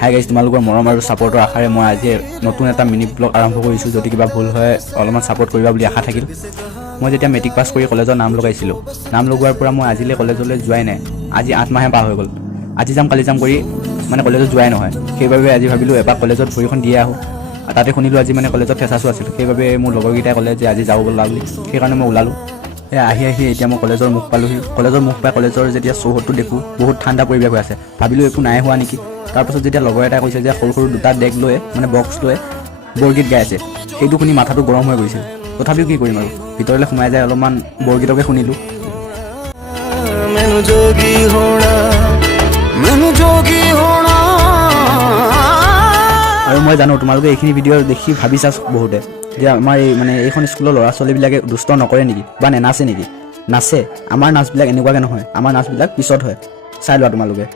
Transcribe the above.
Hi guys, তোমালোকৰ মৰম আৰু ছাপৰ্টৰ আশাৰে মই আজি নতুন এটা মিনি ব্লগ আৰম্ভ কৰিছোঁ। যদি কিবা ভুল হয় অলপমান ছাপৰ্ট কৰিবা বুলি আশা থাকিল। মই যেতিয়া মেট্ৰিক পাছ কৰি কলেজৰ নাম লগাইছিলোঁ, নাম লগোৱাৰ পৰা মই আজিলৈ কলেজলৈ যোৱাই নাই। আজি 8 মাহে পাৰ হৈ গ'ল। আজি যাম কালি যাম কৰি মানে কলেজত যোৱাই নহয়। সেইবাবে আজি ভাবিলোঁ এপাক কলেজত ভৰিখন দিয়ে আহোঁ। তাতে শুনিলোঁ আজি মানে কলেজত ফেচাছো আছিল। সেইবাবে মোৰ লগৰকেইটাই ক'লে যে আজি যাওঁ ব'লা বুলি, সেইকাৰণে মই ওলালোঁ। আহি এতিয়া মই কলেজৰ মুখ পালোহি। কলেজৰ মুখ পাই কলেজৰ যেতিয়া চৌহদটো দেখোঁ, বহুত ঠাণ্ডা পৰিৱেশ হৈ আছে। ভাবিলোঁ একো নাই হোৱা নেকি। তাৰপাছত যেতিয়া লগৰ এটাই কৈছে যে সৰু সৰু দুটা ডেক লৈ মানে বক্স লৈ বৰগীত গাই আছে, সেইটো শুনি মাথাটো গৰম হৈ গৈছিল। তথাপিও কি কৰিম আৰু, ভিতৰলৈ সোমাই যায় অলপমান বৰগীতকে শুনিলোঁ। আৰু মই জানো তোমালোকে এইখিনি ভিডিঅ' দেখি ভাবিছা বহুতে যে আমাৰ এইখন স্কুলৰ ল'ৰা ছোৱালীবিলাকে দুষ্ট নকৰে নেকি বা নেনাচে নেকি। নাচে। আমাৰ নাচবিলাক এনেকুৱাকৈ নহয়, আমাৰ নাচবিলাক পিছত হয়। চাই লোৱা তোমালোকে।